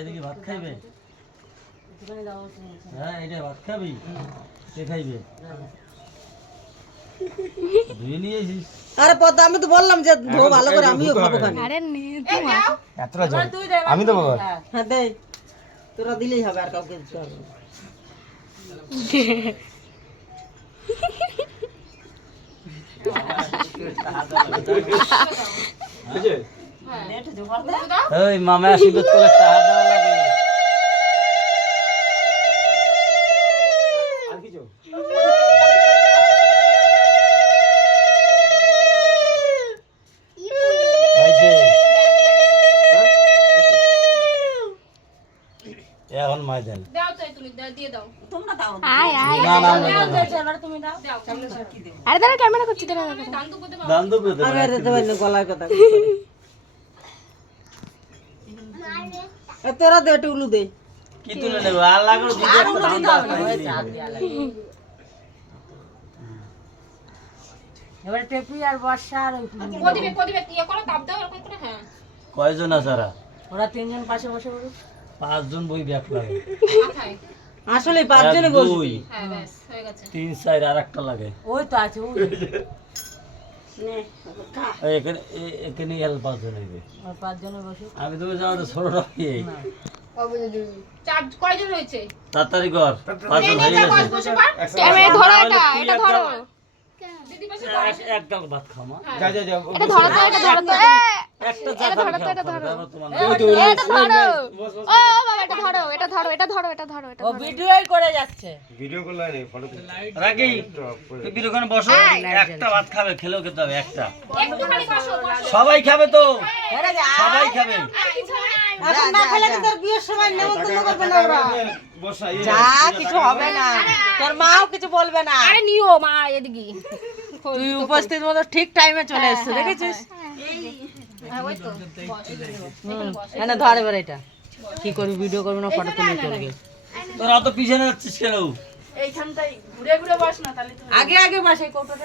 এদিকে ভাত খাইবে? হ্যাঁ, এটা ভাত খাবি? কে খাইবে? ধুয়ে নিয়ে এসিস। আরে পদ্মা, আমি তো বললাম যে ধো ভালো করে, আমিও খাবো খানি। আরে নে তোমার এতটা জল আমি দেবো বাবা। হ্যাঁ দে, তোরা দিলেই হবে, আর কাউকে দিতে হবে না। ওই মামা আশীর্বাদ করে টাকা দেওয়া লাগে। আর কিছু হয়েছে? এখন মাই দেন। দাও তো তুমি দিয়ে দাও। তোমরা দাও। আয় আয় না না না, দাও না। এবার তুমি দাও। দাও কি দেব? আরে দাঁড়া ক্যামেরা করছি দাঁড়া দান তো করতে দান তো পেতে আমি আর দিতে পারি না, গলায় কথা তোরা দে, একটু উলু দে। কি তুলে নেবে? আর লাগলো দিতে একটা ধান দাও। এবারে টেপি আর বর্ষা আর কদিবে ইয়ে করো তাপ দাও এরকম করে হ্যাঁ। কয়জন আছে ওরা? ওরা তিনজন পাশে বসে পড়ুক। 5 জন বই ব্যাক লাগে। মাথায় আসলে পাঁচজনে বসবে। 2 হ্যাঁ ব্যাস হয়ে গেছে। 3 4 আর একটা লাগে। ওই তো আছে, ওই নে খা। এই এখানে এল 5 জন হইবে। আর পাঁচজনে বসে। আমি তুমি যাও তো ছোট রাখি। চার কয়জন হয়েছে? তাড়াতাড়ি কর। 5 জন হয়ে গেছে। বসে পার। ক্যামেরা ধরো, এটা ধরো, দিদি বসে এক ডাল ভাত খাও মা। যা যা যা এটা ধরো তো, এটা ধরো তো, একটা এটা চা ধরো তো, খাও। এটা ধরো। তারপর তোমার এটা ধরো। ও বাবা, এটা ধরো, এটা ধরো, এটা ধরো, এটা ধরো, এটা ও ধরো। ভিডিওই করে যাচ্ছে। ভিডিও করলে না ফটো রাখি। তুমি ওখানে বসো। একটা ভাত খাবে, খেলেও খেতে হবে একটা। একটুখানি বসো বসো। সবাই খাবে তো? আরে যা। সবাই খাবে। এখন না খেলে তো তোর বিয়ের সময় নেমন্তন্ন করবে না ওরা। বসা যা কিছু হবে না, তোর মাও কিছু বলবে না। আরে নিও মা এদিকে। তুই উপস্থিত মতো ঠিক টাইমে চলে এসছিস, দেখেছিস? হ্যাঁ ওই তো এনে ধর এবার এটা। কি করবি, ভিডিও করবি না ফটো তুলে চলবে? তোরা অত পিছনে যাচ্ছিস কেন? এইখানটাই ঘুরে ঘুরে বস না তাহলে তুমি। আগে আগে বাসে কৌটোটা